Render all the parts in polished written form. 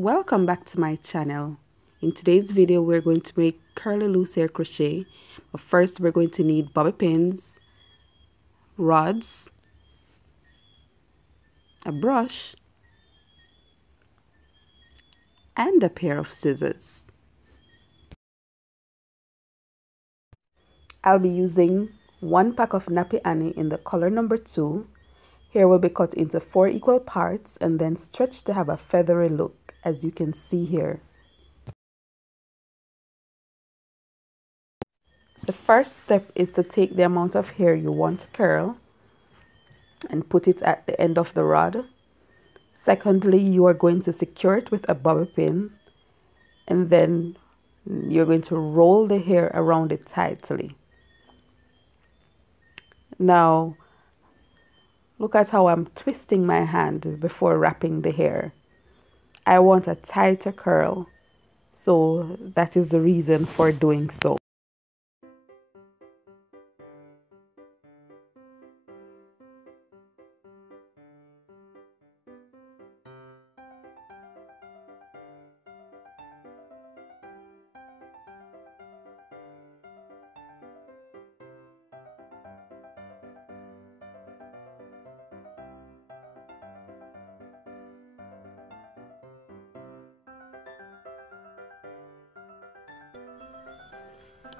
Welcome back to my channel. In today's video we're going to make curly loose hair crochet, but first we're going to need bobby pins, rods, a brush, and a pair of scissors. I'll be using 1 pack of Nappy Anny in the color number 2. Hair will be cut into 4 equal parts and then stretched to have a feathery look, as you can see here. The first step is to take the amount of hair you want to curl and put it at the end of the rod. Secondly, you are going to secure it with a bobby pin, and then you're going to roll the hair around it tightly. Now, look at how I'm twisting my hand before wrapping the hair. I want a tighter curl, so that is the reason for doing so.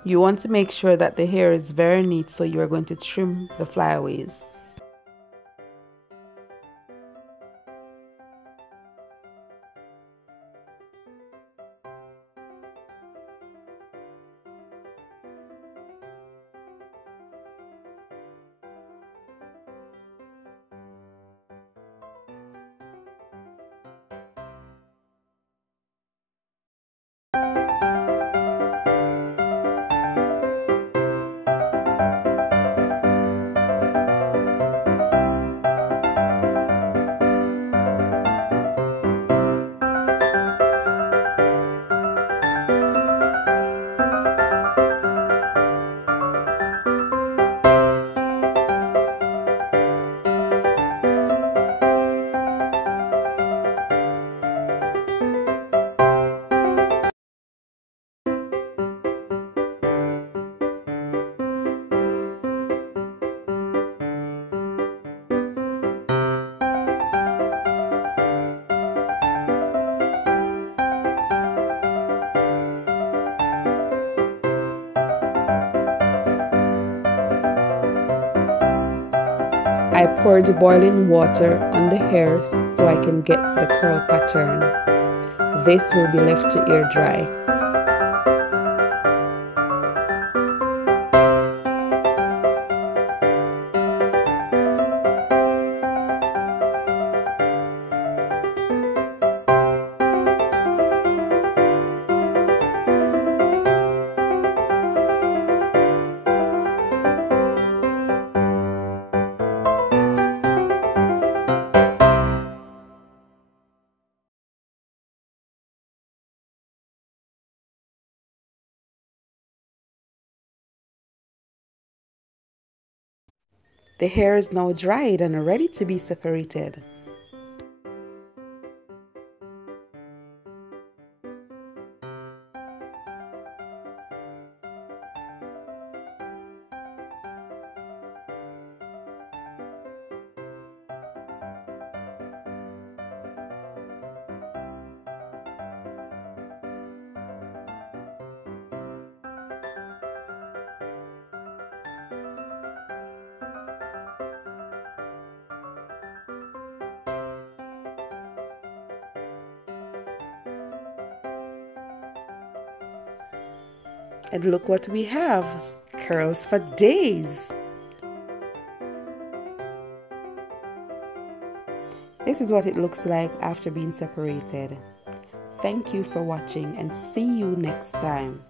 You want to make sure that the hair is very neat, so you are going to trim the flyaways. I poured boiling water on the hair so I can get the curl pattern. This will be left to air dry. The hair is now dried and ready to be separated. And look what we have, curls for days. This is what it looks like after being separated. Thank you for watching and see you next time.